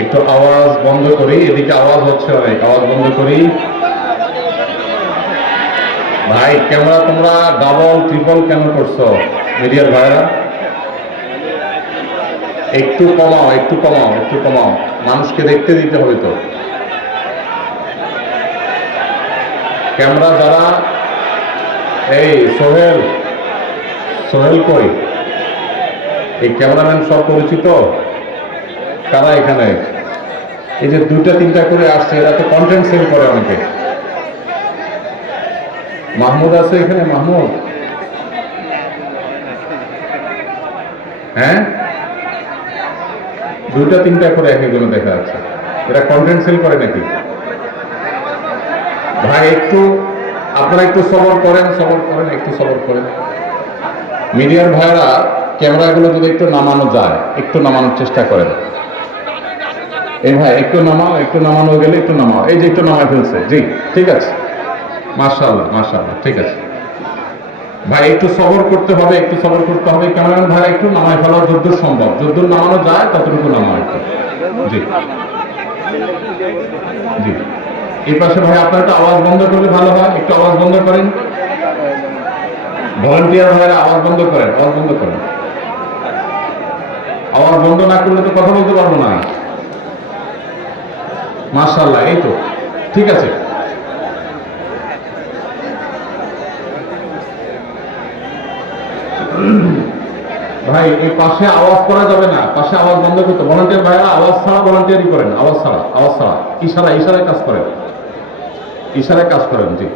একটু আওয়াজ বন্ধ করি, এদিকে আওয়াজ হচ্ছে অনেক, আওয়াজ বন্ধ করি। ভাই ক্যামেরা তোমরা ডাবল ট্রিপল কেন করছো মিডিয়ার ভাইরা? একটু কমাও, একটু কমাও, একটু কমাও, মানুষকে দেখতে দিতে হবে তো। ক্যামেরা যারা, এই সোহেল, সোহেল কই? এই ক্যামেরাম্যান সব পরিচিত? কারা এখানে? এই যে দুইটা তিনটা করে আসছে, এরা তো কন্টেন্ট সেল করে অনেকে। মাহমুদ আছে এখানে? মাহমুদ, হ্যাঁ, দুইটা তিনটা করে এক একজনে দেখা যাচ্ছে। এরা কন্টেন্ট সেল করে নাকি? ভাই একটু আপনারা একটু সবর করেন, সবর করেন, একটু সবর করেন। মিডিয়ার ভাইরা ক্যামেরাগুলো যদি একটু নামানো যায়, একটু নামানোর চেষ্টা করেন। এই ভাই একটু নামাও, একটু নামানো গেলে একটু নামাও। এই যে একটু নামাই ফেলছে, জি ঠিক আছে, মাশাআল্লাহ মাশাআল্লাহ, ঠিক আছে। ভাই একটু সবর করতে হবে, একটু সবর করতে হবে। ক্যামেরাম্যান ভাই একটু নামাই ফেলা যতদূর সম্ভব, যতদূর নামানো যায় ততটুকু নামাও একটু। জি জি, এই পাশে ভাই আপনার একটু আওয়াজ বন্ধ করলে ভালো হয়, একটু আওয়াজ বন্ধ করেন। ভলান্টিয়ার ভাইরা আওয়াজ বন্ধ করেন, আওয়াজ বন্ধ করেন। আওয়াজ বন্ধ না করলে তো কথা বলতে পারবো না। মাশাআল্লাহ, এই তো ঠিক আছে। ভাই এই পাশে আওয়াজ করা যাবে না, পাশে আওয়াজ বন্ধ করতে। ভলান্টিয়ার ভাইরা আওয়াজ ছাড়া ভলান্টিয়ারই করেন, আওয়াজ ছাড়া, আওয়াজ ছাড়া, ইশারা, ইশারায় কাজ করেন, ইশারায় কাজ করেন। জি।